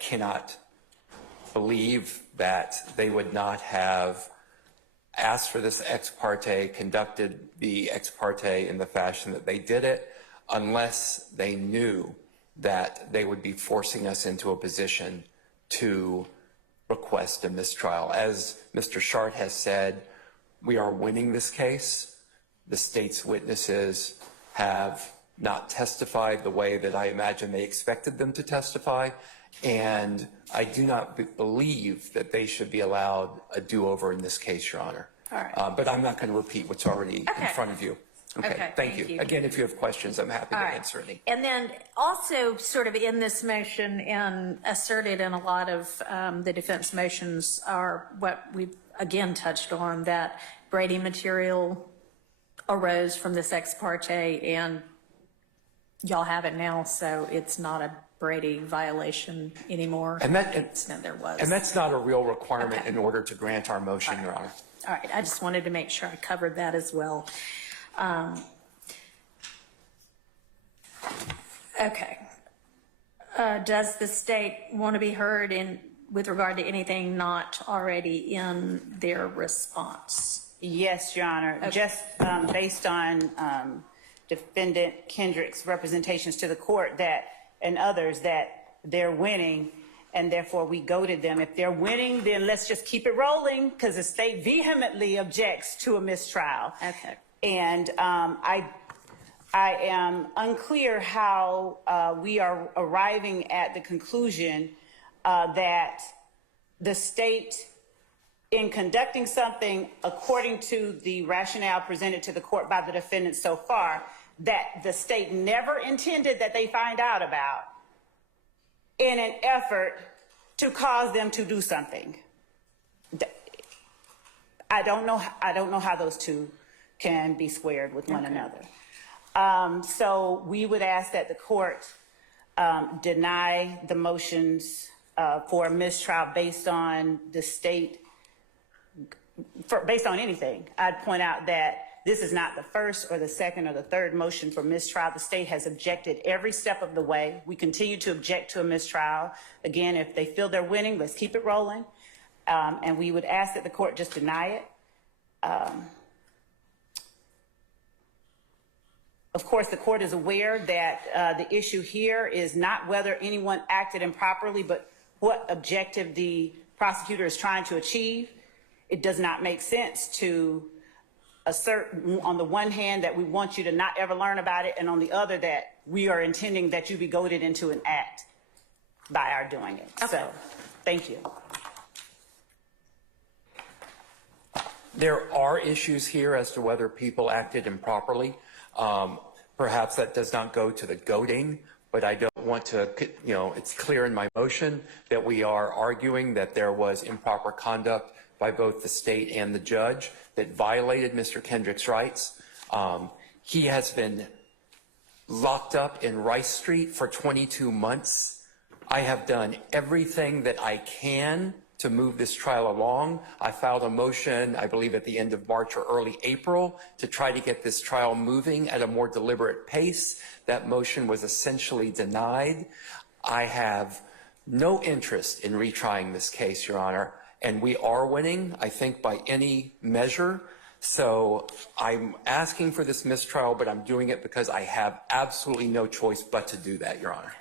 cannot believe that they would not have asked for this ex parte, conducted the ex parte in the fashion that they did it, unless they knew that they would be forcing us into a position to request a mistrial. As Mr. Shart has said, we are winning this case. The state's witnesses have not testified the way that I imagine they expected them to testify, and I do not believe that they should be allowed a do-over in this case, Your Honor. All right. But I'm not going to repeat what's already in front of you. Okay, thank you. Again, if you have questions, I'm happy to answer any. And then also sort of in this motion and asserted in a lot of the defense motions are what we've again touched on, that Brady material arose from this ex parte, and y'all have it now, so it's not a Brady violation anymore. And that, there was. And that's not a real requirement in order to grant our motion, Your Honor. All right, I just wanted to make sure I covered that as well. Okay. Does the state want to be heard with regard to anything not already in their response? Yes, Your Honor. Okay. Just based on Defendant Kendrick's representations to the court and others that they're winning, and therefore we goaded them. If they're winning, then let's just keep it rolling, because the state vehemently objects to a mistrial. Okay. And I am unclear how we are arriving at the conclusion that the state, in conducting something according to the rationale presented to the court by the defendant so far, that the state never intended that they find out about in an effort to cause them to do something. I don't know how those two can be squared with one another. So we would ask that the court deny the motions for a mistrial based on the state, based on anything. I'd point out that this is not the first or the second or the third motion for mistrial. The state has objected every step of the way. We continue to object to a mistrial. Again, if they feel they're winning, let's keep it rolling. And we would ask that the court just deny it. Of course, the court is aware that the issue here is not whether anyone acted improperly, but what objective the prosecutor is trying to achieve. It does not make sense to assert on the one hand that we want you to not ever learn about it, and on the other that we are intending that you be goaded into an act by our doing it. Okay. So, thank you. There are issues here as to whether people acted improperly. Perhaps that does not go to the goading, but I don't want to, it's clear in my motion that we are arguing that there was improper conduct by both the state and the judge that violated Mr. Kendrick's rights. He has been locked up in Rice Street for 22 months. I have done everything that I can to move this trial along. I filed a motion, I believe at the end of March or early April, to try to get this trial moving at a more deliberate pace. That motion was essentially denied. I have no interest in retrying this case, Your Honor, and we are winning, I think, by any measure. So I'm asking for this mistrial, but I'm doing it because I have absolutely no choice but to do that, Your Honor.